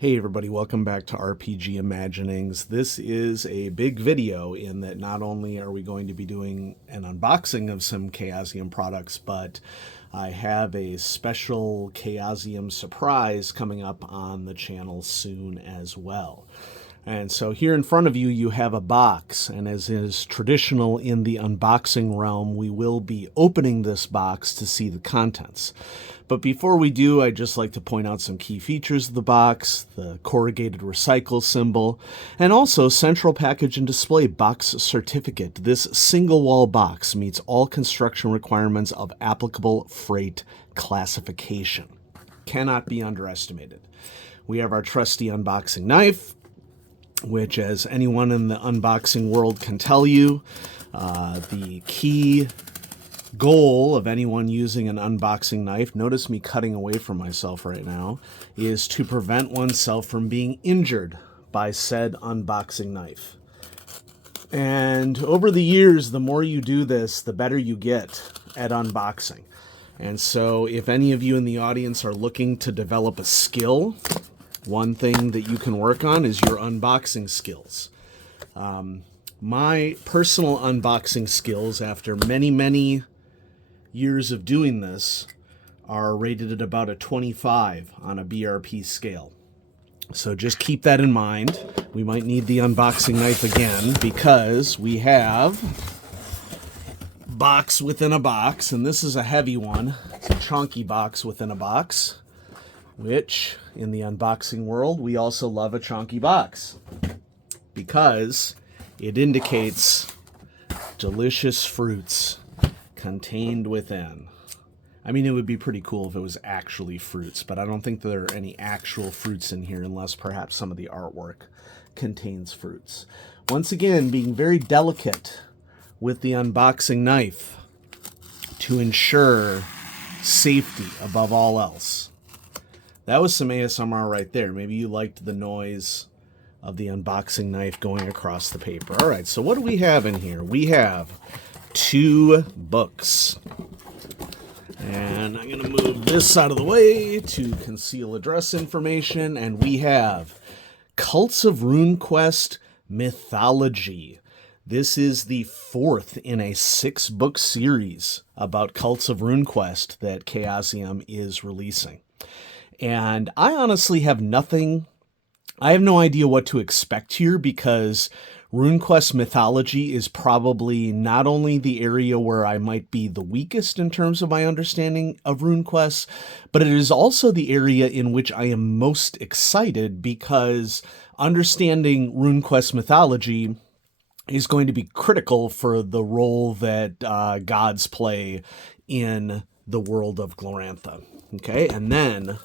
Hey everybody, welcome back to RPG Imaginings. This is a big video in that not only are we going to be doing an unboxing of some Chaosium products, but I have a special Chaosium surprise coming up on the channel soon as well. And so here in front of you, you have a box, and as is traditional in the unboxing realm, we will be opening this box to see the contents. But before we do, I'd just like to point out some key features of the box, the corrugated recycle symbol, and also central package and display box certificate. This single wall box meets all construction requirements of applicable freight classification. Cannot be underestimated. We have our trusty unboxing knife, which, as anyone in the unboxing world can tell you, the key goal of anyone using an unboxing knife, notice me cutting away from myself right now, is to prevent oneself from being injured by said unboxing knife. And over the years, the more you do this, the better you get at unboxing. And so if any of you in the audience are looking to develop a skill, one thing that you can work on is your unboxing skills. My personal unboxing skills, after many years of doing this, are rated at about a 25 on a BRP scale. So just keep that in mind. We might need the unboxing knife again because we have box within a box, and this is a heavy one. It's a chunky box within a box, which in the unboxing world, we also love a chunky box because it indicates delicious fruits contained within. I mean, it would be pretty cool if it was actually fruits, but I don't think there are any actual fruits in here unless perhaps some of the artwork contains fruits. Once again, being very delicate with the unboxing knife to ensure safety above all else. That was some ASMR right there. Maybe you liked the noise of the unboxing knife going across the paper. All right, so what do we have in here? We have 2 books. And I'm going to move this out of the way to conceal address information. And we have Cults of RuneQuest Mythology. This is the 4th in a 6-book series about Cults of RuneQuest that Chaosium is releasing. And I honestly have I have no idea what to expect here because RuneQuest Mythology is probably not only the area where I might be the weakest in terms of my understanding of RuneQuest, but it is also the area in which I am most excited because understanding RuneQuest Mythology is going to be critical for the role that gods play in the world of Glorantha. Okay, and then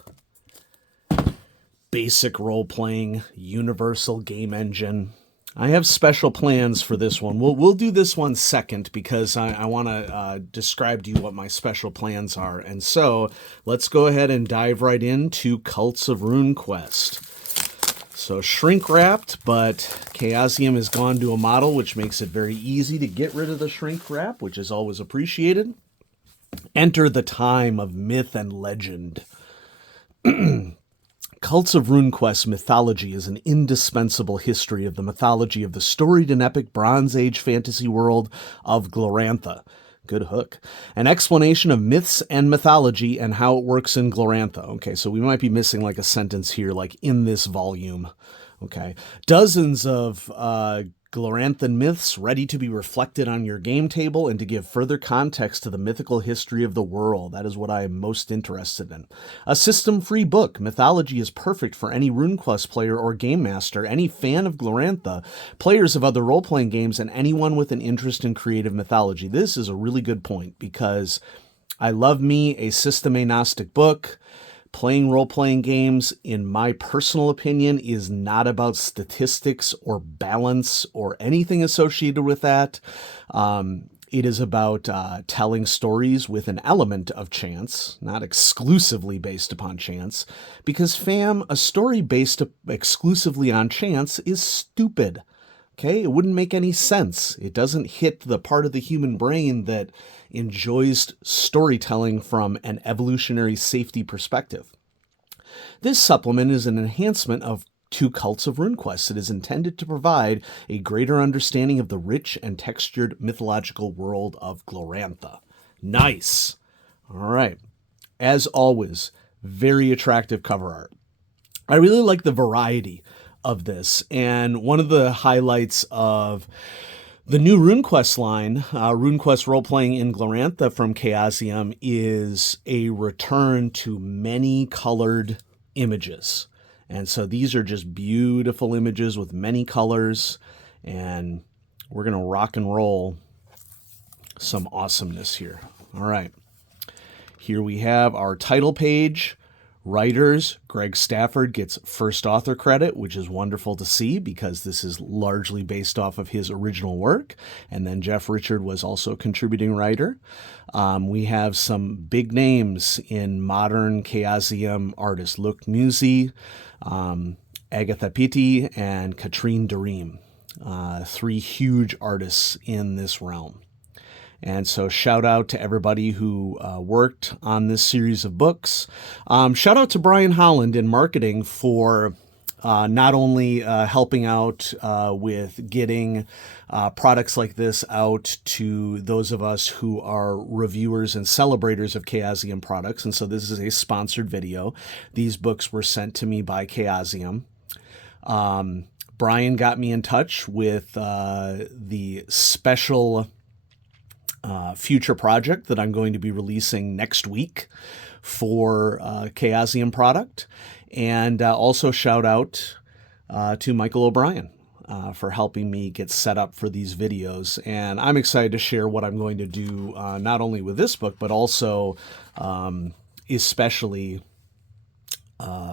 basic role-playing, universal game engine. I have special plans for this one. We'll do this one second because I want to describe to you what my special plans are. And so let's go ahead and dive right into Cults of RuneQuest. So shrink-wrapped, but Chaosium has gone to a model which makes it very easy to get rid of the shrink wrap, which is always appreciated. Enter the time of myth and legend. Cults of RuneQuest Mythology is an indispensable history of the mythology of the storied and epic Bronze Age fantasy world of Glorantha. Good hook. An explanation of myths and mythology and how it works in Glorantha. Okay, so we might be missing like a sentence here, like in this volume. Okay. Dozens of Gloranthan myths ready to be reflected on your game table and to give further context to the mythical history of the world. That is what I am most interested in. A system-free book. Mythology is perfect for any RuneQuest player or game master, any fan of Glorantha, players of other role-playing games, and anyone with an interest in creative mythology. This is a really good point because I love me a system-agnostic book. Playing role-playing games, in my personal opinion, is not about statistics or balance or anything associated with that. It is about telling stories with an element of chance, not exclusively based upon chance, because fam, a story based exclusively on chance is stupid. Okay, it wouldn't make any sense. It doesn't hit the part of the human brain that enjoys storytelling from an evolutionary safety perspective. This supplement is an enhancement of to Cults of RuneQuest. It is intended to provide a greater understanding of the rich and textured mythological world of Glorantha. Nice. All right. As always, very attractive cover art. I really like the variety of this, and one of the highlights of the new RuneQuest line, RuneQuest Roleplaying in Glorantha from Chaosium, is a return to many colored images. And so these are just beautiful images with many colors, and we're going to rock and roll some awesomeness here. All right. Here we have our title page. Writers, Greg Stafford gets first author credit, which is wonderful to see because this is largely based off of his original work. And then Jeff Richard was also a contributing writer. We have some big names in modern Chaosium artists. Luke Musi, Agatha Pitti, and Katrine Dareem. Three huge artists in this realm. And so shout out to everybody who worked on this series of books. Shout out to Brian Holland in marketing for not only helping out with getting products like this out to those of us who are reviewers and celebrators of Chaosium products. And so this is a sponsored video. These books were sent to me by Chaosium. Brian got me in touch with the special future project that I'm going to be releasing next week for Chaosium product. And also shout out to Michael O'Brien for helping me get set up for these videos. And I'm excited to share what I'm going to do not only with this book, but also especially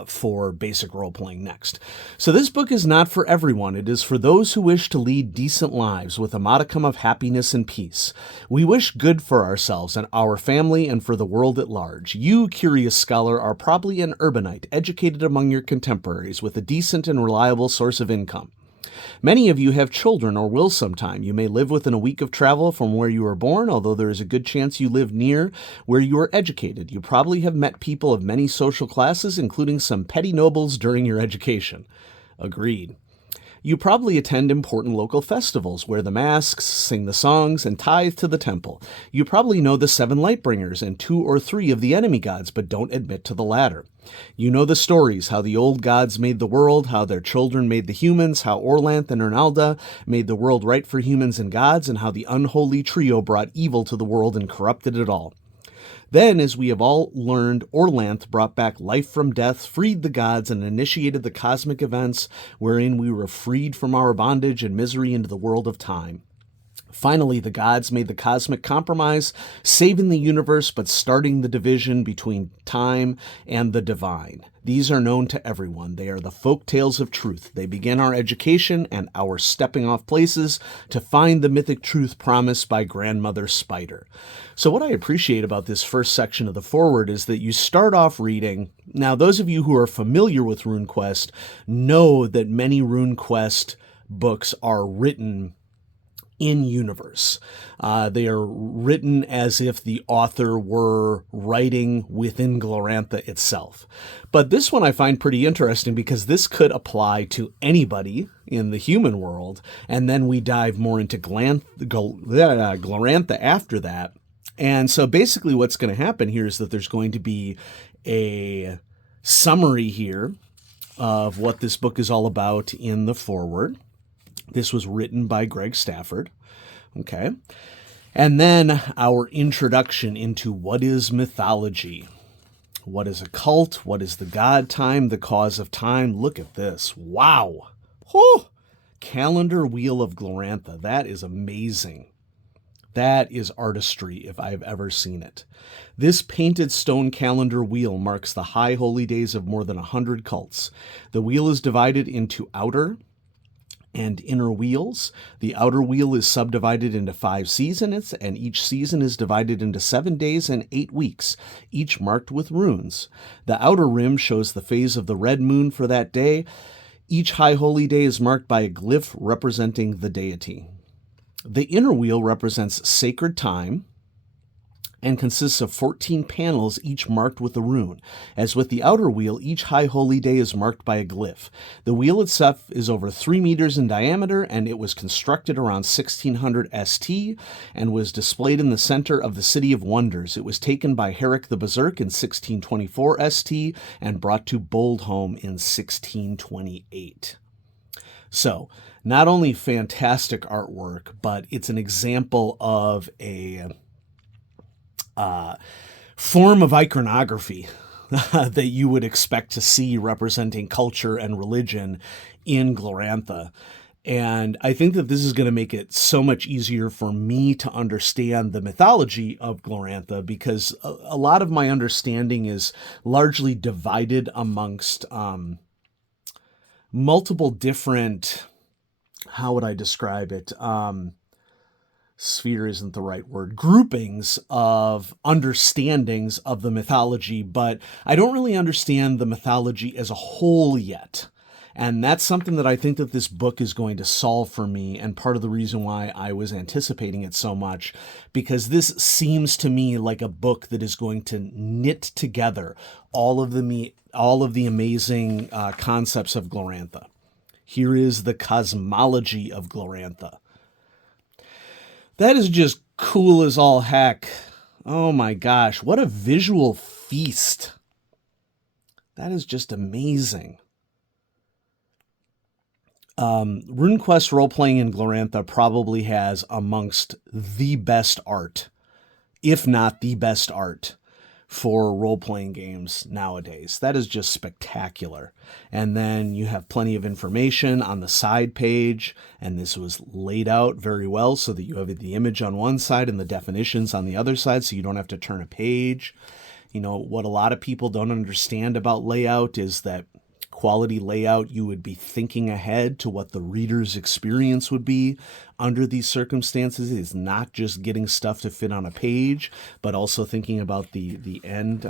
for basic role-playing next. So this book is not for everyone. It is for those who wish to lead decent lives with a modicum of happiness and peace. We wish good for ourselves and our family and for the world at large. You, curious scholar, are probably an urbanite, educated among your contemporaries with a decent and reliable source of income. Many of you have children or will sometime. You may live within a week of travel from where you were born, although there is a good chance you live near where you were educated. You probably have met people of many social classes, including some petty nobles during your education. Agreed. You probably attend important local festivals, wear the masks, sing the songs, and tithe to the temple. You probably know the 7 Lightbringers and 2 or 3 of the enemy gods, but don't admit to the latter. You know the stories, how the old gods made the world, how their children made the humans, how Orlanth and Ernalda made the world right for humans and gods, and how the unholy trio brought evil to the world and corrupted it all. Then, as we have all learned, Orlanth brought back life from death, freed the gods, and initiated the cosmic events wherein we were freed from our bondage and misery into the world of time. Finally, the gods made the cosmic compromise, saving the universe but starting the division between time and the divine. These are known to everyone. They are the folk tales of truth. They begin our education and our stepping off places to find the mythic truth promised by Grandmother Spider. So what I appreciate about this first section of the foreword is that you start off reading. Now, those of you who are familiar with RuneQuest know that many RuneQuest books are written in universe. They are written as if the author were writing within Glorantha itself. But this one I find pretty interesting because this could apply to anybody in the human world, and then we dive more into Glorantha after that. And so basically what's going to happen here is that there's going to be a summary here of what this book is all about in the foreword. This was written by Greg Stafford. Okay. And then our introduction into what is mythology. What is a cult? What is the god time? The cause of time? Look at this. Wow. Whew. Calendar Wheel of Glorantha. That is amazing. That is artistry if I've ever seen it. This painted stone calendar wheel marks the high holy days of more than 100 cults. The wheel is divided into outer and inner wheels. The outer wheel is subdivided into 5 seasons, and each season is divided into 7 days and 8 weeks, each marked with runes. The outer rim shows the phase of the red moon for that day. Each high holy day is marked by a glyph representing the deity. The inner wheel represents sacred time, and consists of 14 panels, each marked with a rune. As with the outer wheel, each high holy day is marked by a glyph. The wheel itself is over 3 meters in diameter, and it was constructed around 1600 ST and was displayed in the center of the City of Wonders. It was taken by Herrick the Berserk in 1624 ST and brought to Boldholm in 1628. So, not only fantastic artwork, but it's an example of a form of iconography that you would expect to see representing culture and religion in Glorantha. And I think that this is going to make it so much easier for me to understand the mythology of Glorantha, because a lot of my understanding is largely divided amongst multiple different, how would I describe it? Sphere isn't the right word, groupings of understandings of the mythology, but I don't really understand the mythology as a whole yet. And that's something that I think that this book is going to solve for me, and part of the reason why I was anticipating it so much, because this seems to me like a book that is going to knit together all of the amazing concepts of Glorantha. Here is the cosmology of Glorantha. That is just cool as all heck. Oh my gosh, what a visual feast. That is just amazing. RuneQuest role-playing in Glorantha probably has amongst the best art, if not the best art, for role-playing games nowadays. That is just spectacular. And then you have plenty of information on the side page, and this was laid out very well so that you have the image on one side and the definitions on the other side, so you don't have to turn a page. You know, what a lot of people don't understand about layout is that quality layout, you would be thinking ahead to what the reader's experience would be under these circumstances. It's not just getting stuff to fit on a page, but also thinking about the end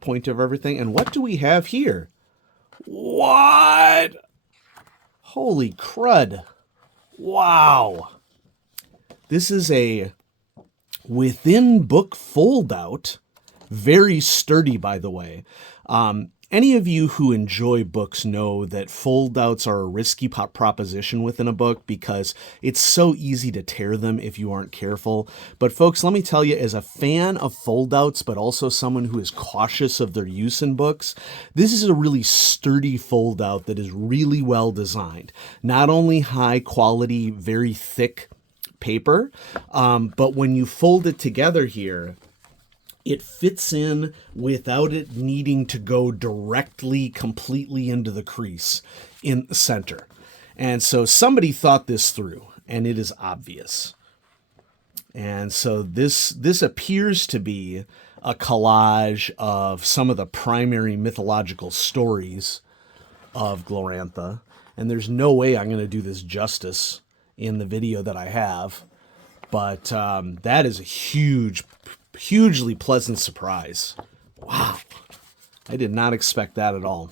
point of everything. And what do we have here? What? Holy crud. Wow. This is a within book fold out. Very sturdy, by the way. Any of you who enjoy books know that fold-outs are a risky proposition within a book because it's so easy to tear them if you aren't careful. But folks, let me tell you, as a fan of fold-outs, but also someone who is cautious of their use in books, this is a really sturdy fold-out that is really well designed. Not only high quality, very thick paper, but when you fold it together here, it fits in without it needing to go directly, completely into the crease in the center. And so somebody thought this through, and it is obvious. And so this appears to be a collage of some of the primary mythological stories of Glorantha. And there's no way I'm going to do this justice in the video that I have. But that is a hugely pleasant surprise. Wow. I did not expect that at all.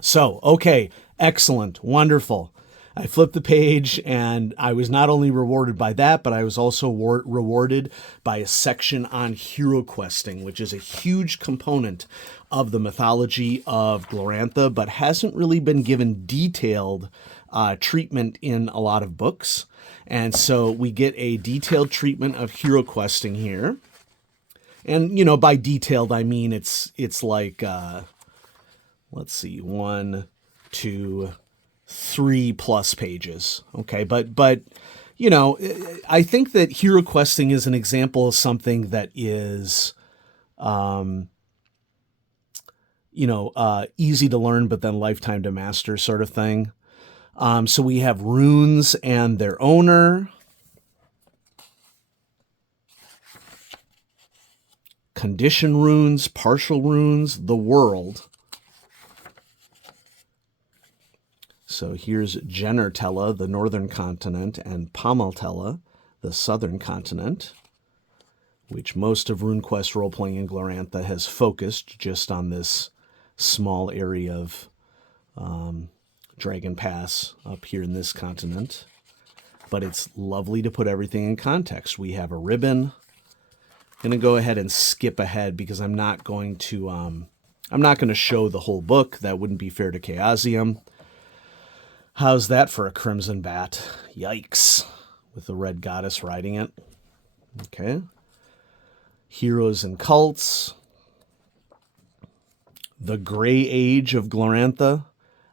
So, okay, excellent, wonderful. I flipped the page and I was not only rewarded by that, but I was also rewarded by a section on hero questing, which is a huge component of the mythology of Glorantha, but hasn't really been given detailed treatment in a lot of books. And so we get a detailed treatment of hero questing here. And, you know, by detailed, I mean it's like, let's see, 1, 2, 3 plus pages. Okay, but you know, I think that hero questing is an example of something that is, easy to learn, but then lifetime to master sort of thing. So we have runes and their owner. Condition runes, partial runes, the world. So here's Genertella, the northern continent, and Pomaltella, the southern continent, which most of RuneQuest role-playing in Glorantha has focused just on this small area of Dragon Pass up here in this continent. But it's lovely to put everything in context. We have a ribbon. going to go ahead and skip ahead because I'm not going to show the whole book. That wouldn't be fair to Chaosium. How's that for a Crimson Bat? Yikes. With the red goddess riding it. Okay. Heroes and Cults. The Gray Age of Glorantha.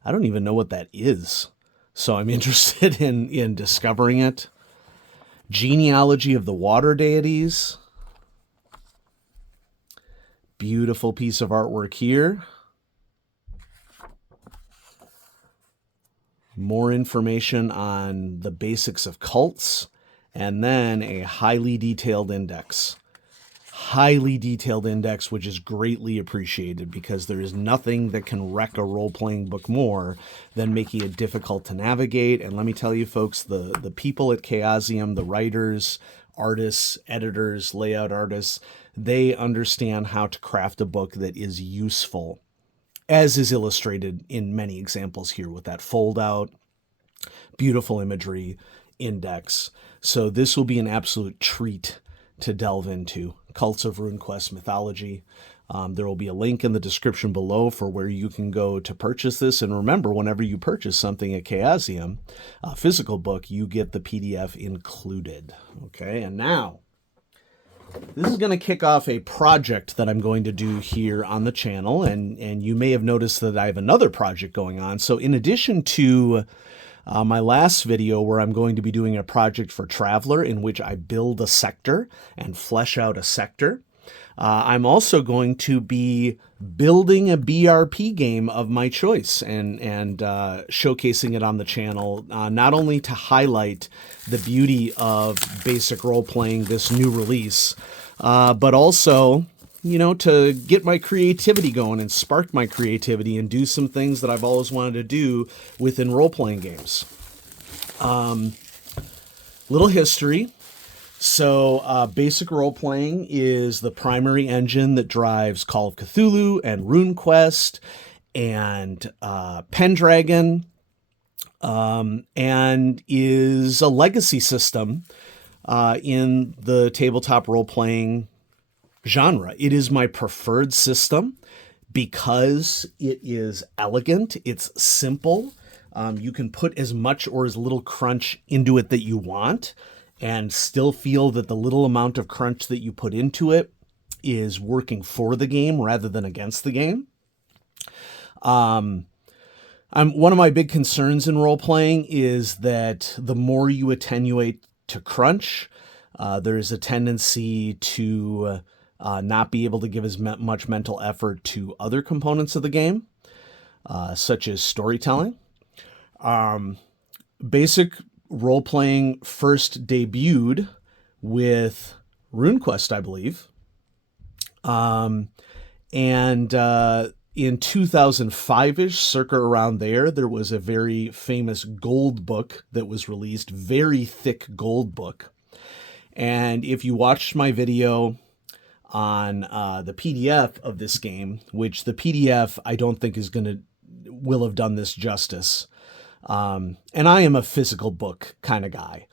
I don't even know what that is, so I'm interested in discovering it. Genealogy of the Water Deities. Beautiful piece of artwork here. More information on the basics of cults, and then a highly detailed index. Highly detailed index, which is greatly appreciated because there is nothing that can wreck a role-playing book more than making it difficult to navigate. And let me tell you, folks, the people at Chaosium, the writers, artists, editors, layout artists, they understand how to craft a book that is useful, as is illustrated in many examples here with that fold-out, beautiful imagery, index. So this will be an absolute treat to delve into. Cults of RuneQuest Mythology. There will be a link in the description below for where you can go to purchase this. And remember, whenever you purchase something at Chaosium, a physical book, you get the PDF included. Okay, and now, this is going to kick off a project that I'm going to do here on the channel. And you may have noticed that I have another project going on. So in addition to my last video where I'm going to be doing a project for Traveler in which I build a sector and flesh out a sector, I'm also going to be building a BRP game of my choice and showcasing it on the channel, not only to highlight the beauty of basic role-playing, this new release, but also, you know, to get my creativity going and spark my creativity and do some things that I've always wanted to do within role-playing games. Little history. So basic role-playing is the primary engine that drives Call of Cthulhu and RuneQuest and Pendragon, and is a legacy system in the tabletop role-playing genre. It is my preferred system because it is elegant, it's simple. You can put as much or as little crunch into it that you want and still feel that the little amount of crunch that you put into it is working for the game rather than against the game. One of my big concerns in role-playing is that the more you attenuate to crunch, there is a tendency to not be able to give as much mental effort to other components of the game, such as storytelling. Basic role-playing first debuted with RuneQuest, I believe. And in 2005-ish, circa around there was a very famous gold book that was released, very thick gold book. And if you watched my video on the PDF of this game, which the PDF I don't think will have done this justice. And I am a physical book kind of guy.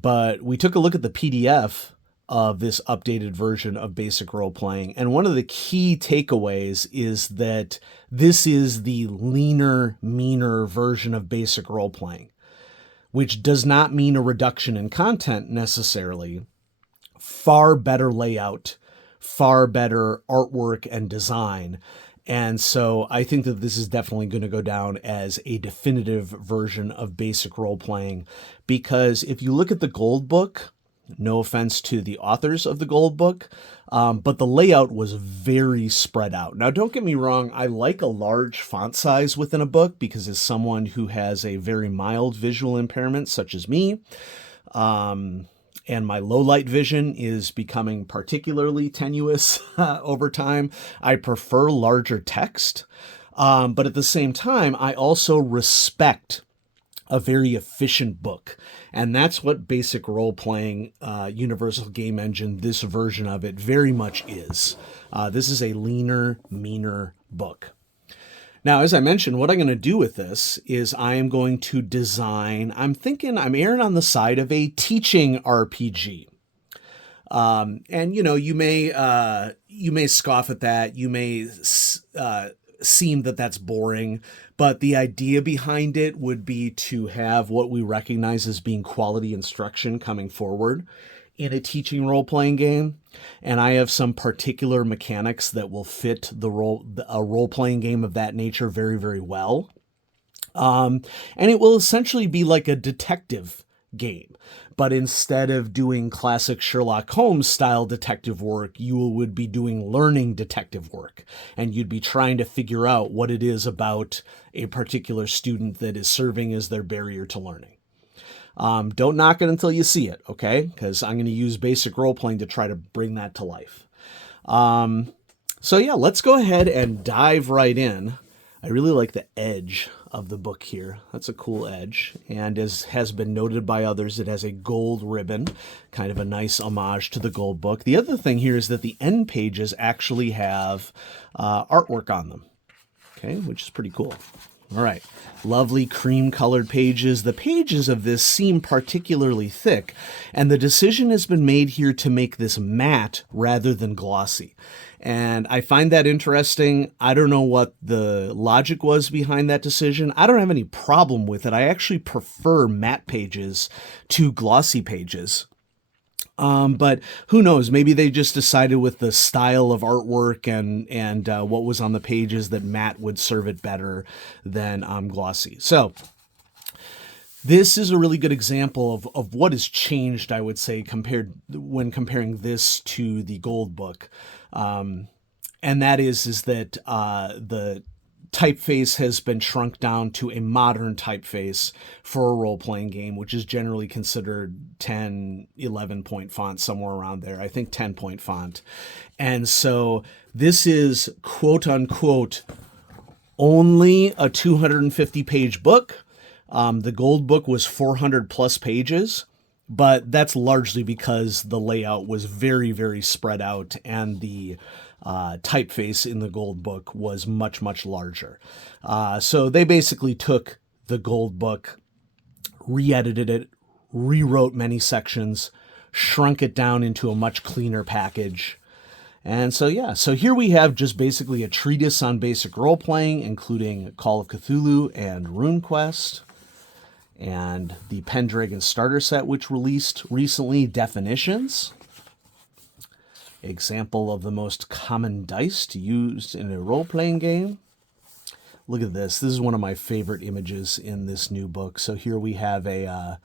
But we took a look at the PDF of this updated version of basic role-playing. And one of the key takeaways is that this is the leaner, meaner version of basic role-playing, which does not mean a reduction in content necessarily. Far better layout, far better artwork and design. And so I think that this is definitely going to go down as a definitive version of basic role-playing, because if you look at the gold book, no offense to the authors of the gold book, but the layout was very spread out. Now, don't get me wrong, I like a large font size within a book because as someone who has a very mild visual impairment, such as me, and my low light vision is becoming particularly tenuous over time, I prefer larger text. But at the same time, I also respect a very efficient book. And that's what basic role-playing Universal Game Engine, this version of it, very much is. This is a leaner, meaner book. Now, as I mentioned, what I'm going to do with this is I am going to design, I'm erring on the side of a teaching RPG. And you may scoff at that. You may seem that that's boring, but the idea behind it would be to have what we recognize as being quality instruction coming forward in a teaching role-playing game. And I have some particular mechanics that will fit a role-playing game of that nature very, very well. And it will essentially be like a detective game. But instead of doing classic Sherlock Holmes style detective work, you would be doing learning detective work. And you'd be trying to figure out what it is about a particular student that is serving as their barrier to learning. Don't knock it until you see it, okay? Because I'm going to use basic role-playing to try to bring that to life. So yeah, let's go ahead and dive right in. I really like the edge of the book here. That's a cool edge. And as has been noted by others, it has a gold ribbon, kind of a nice homage to the gold book. The other thing here is that the end pages actually have artwork on them, okay, which is pretty cool. All right, lovely cream-colored pages. The pages of this seem particularly thick, and the decision has been made here to make this matte rather than glossy. And I find that interesting. I don't know what the logic was behind that decision. I don't have any problem with it. I actually prefer matte pages to glossy pages. But who knows? Maybe they just decided with the style of artwork and what was on the pages that matte would serve it better than glossy. So this is a really good example of what has changed, I would say, when comparing this to the gold book. And that is that the typeface has been shrunk down to a modern typeface for a role-playing game, which is generally considered 10, 11-point font, somewhere around there. I think 10-point font. And so this is, quote-unquote, only a 250-page book. The gold book was 400-plus pages, but that's largely because the layout was very, very spread out, and the typeface in the gold book was much, much larger. So they basically took the gold book, re-edited it, rewrote many sections, shrunk it down into a much cleaner package. And so, yeah, so here we have just basically a treatise on basic role-playing, including Call of Cthulhu and RuneQuest, and the Pendragon starter set, which released recently, definitions. Example of the most common dice to use in a role-playing game. Look at this. This is one of my favorite images in this new book. So here we have a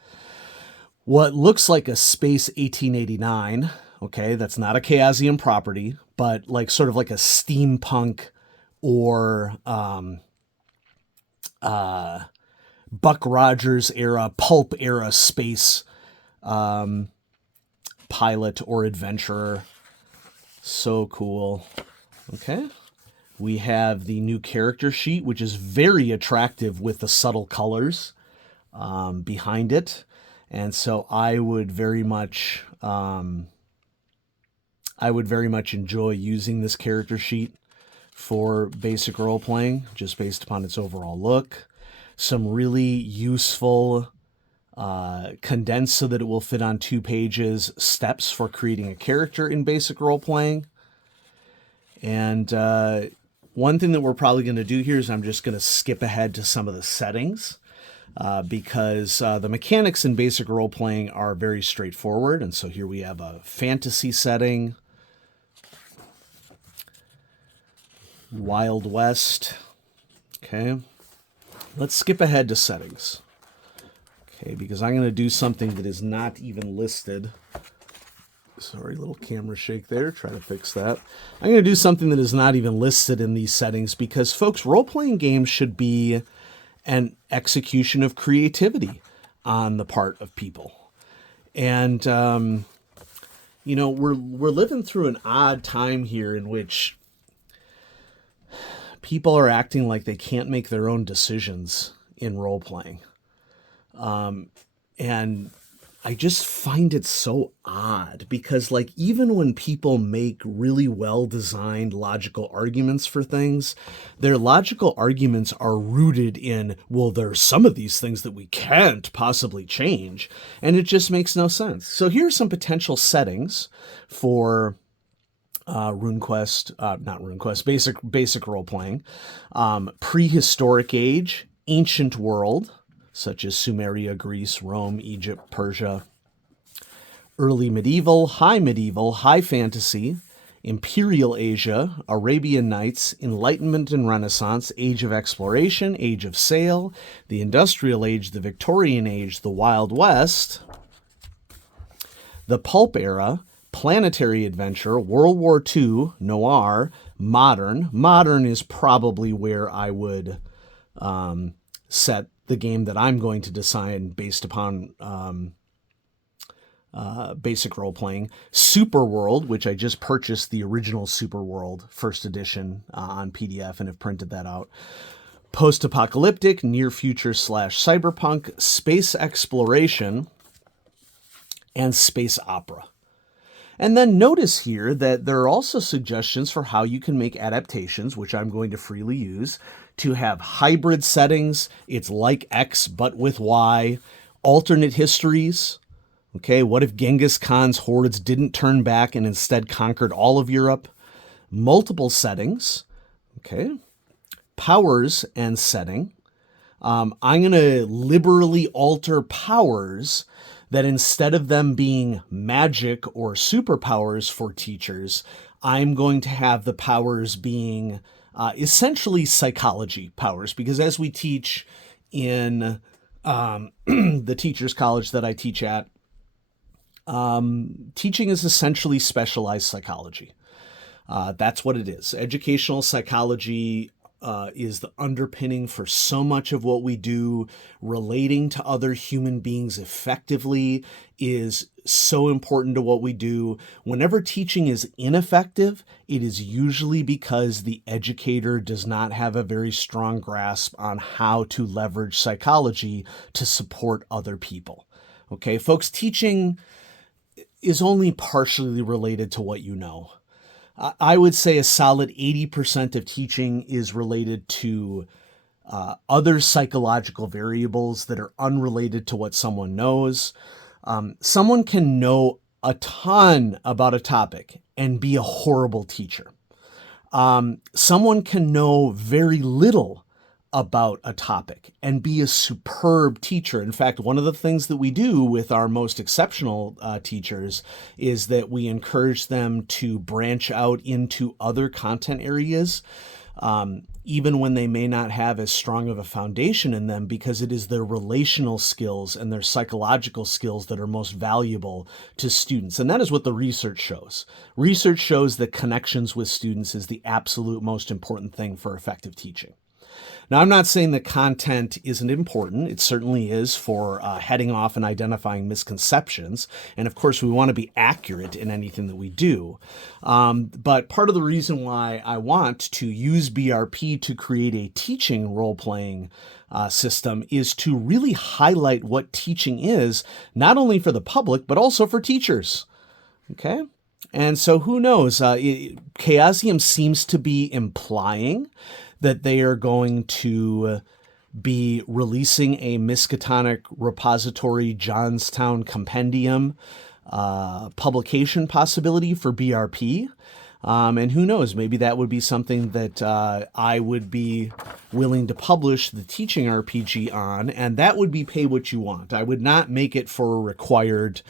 what looks like a Space 1889. Okay, that's not a Chaosium property, but like sort of like a steampunk or Buck Rogers era, pulp era space pilot or adventurer. So cool. Okay. We have the new character sheet, which is very attractive with the subtle colors behind it. And so I would very much enjoy using this character sheet for basic role playing, just based upon its overall look. Some really useful condensed so that it will fit on 2 pages, steps for creating a character in basic role-playing. And one thing that we're probably going to do here is I'm just going to skip ahead to some of the settings because the mechanics in basic role-playing are very straightforward. And so here we have a fantasy setting, Wild West. Okay, let's skip ahead to settings. Okay, because I'm going to do something that is not even listed. Sorry, little camera shake there. Try to fix that. I'm going to do something that is not even listed in these settings because, folks, role-playing games should be an execution of creativity on the part of people. And, we're living through an odd time here in which people are acting like they can't make their own decisions in role-playing. And I just find it so odd because, like, even when people make really well-designed logical arguments for things, their logical arguments are rooted in, well, there's some of these things that we can't possibly change, and it just makes no sense. So here's some potential settings for RuneQuest, not RuneQuest, basic role-playing. Prehistoric age, ancient world, such as Sumeria, Greece, Rome, Egypt, Persia. Early medieval, high fantasy, Imperial Asia, Arabian Nights, Enlightenment and Renaissance, Age of Exploration, Age of Sail, the Industrial Age, the Victorian Age, the Wild West, the Pulp Era, Planetary Adventure, World War II, Noir, Modern. Modern is probably where I would set the game that I'm going to design based upon basic role-playing. Super World, which I just purchased the original Super World first edition on PDF and have printed that out. Post-apocalyptic, near future / cyberpunk, space exploration, and space opera. And then notice here that there are also suggestions for how you can make adaptations, which I'm going to freely use, to have hybrid settings. It's like X, but with Y. Alternate histories. Okay, what if Genghis Khan's hordes didn't turn back and instead conquered all of Europe? Multiple settings. Okay. Powers and setting. I'm going to liberally alter powers that instead of them being magic or superpowers for teachers, I'm going to have the powers being essentially psychology powers, because as we teach in the teacher's college that I teach at, teaching is essentially specialized psychology. That's what it is. Educational psychology is the underpinning for so much of what we do. Relating to other human beings effectively is so important to what we do. Whenever teaching is ineffective, it is usually because the educator does not have a very strong grasp on how to leverage psychology to support other people. Okay, folks, teaching is only partially related to what you know. I would say a solid 80% of teaching is related to other psychological variables that are unrelated to what someone knows. Someone can know a ton about a topic and be a horrible teacher. Someone can know very little about a topic and be a superb teacher. In fact, one of the things that we do with our most exceptional teachers is that we encourage them to branch out into other content areas, even when they may not have as strong of a foundation in them, because it is their relational skills and their psychological skills that are most valuable to students. And that is what the research shows. Research shows that connections with students is the absolute most important thing for effective teaching. Now, I'm not saying that content isn't important. It certainly is for heading off and identifying misconceptions. And of course, we want to be accurate in anything that we do. But part of the reason why I want to use BRP to create a teaching role-playing system is to really highlight what teaching is, not only for the public, but also for teachers. Okay? And so who knows? Chaosium seems to be implying that they are going to be releasing a Miskatonic Repository Johnstown Compendium publication possibility for BRP. And who knows, maybe that would be something that I would be willing to publish the teaching RPG on, and that would be pay what you want. I would not make it for a required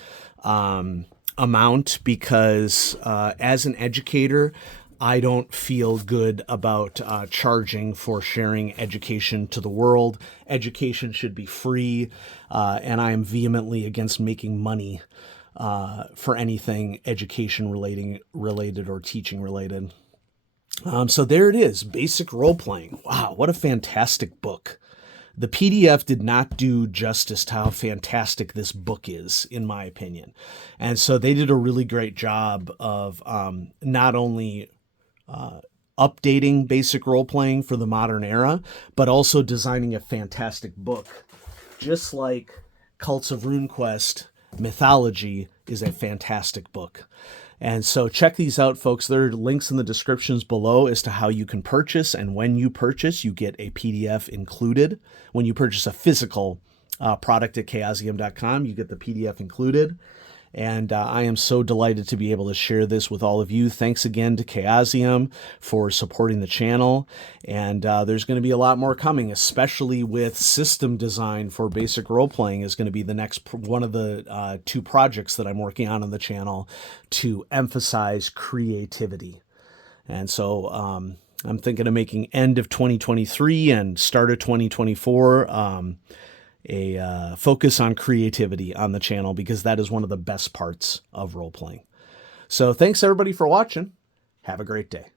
amount because as an educator, I don't feel good about charging for sharing education to the world. Education should be free, and I am vehemently against making money for anything education related or teaching related. So there it is, Basic Role-Playing. Wow, what a fantastic book. The PDF did not do justice to how fantastic this book is, in my opinion. And so they did a really great job of not only updating basic role-playing for the modern era, but also designing a fantastic book. Just like Cults of RuneQuest Mythology is a fantastic book. And so check these out, folks. There are links in the descriptions below as to how you can purchase. And when you purchase, you get a PDF included. When you purchase a physical product at chaosium.com, you get the PDF included. And I am so delighted to be able to share this with all of you. Thanks again to Chaosium for supporting the channel. And there's going to be a lot more coming, especially with system design for basic role-playing is going to be the next one of the 2 projects that I'm working on the channel to emphasize creativity. And so I'm thinking of making end of 2023 and start of 2024 a focus on creativity on the channel, because that is one of the best parts of role-playing. So thanks everybody for watching. Have a great day.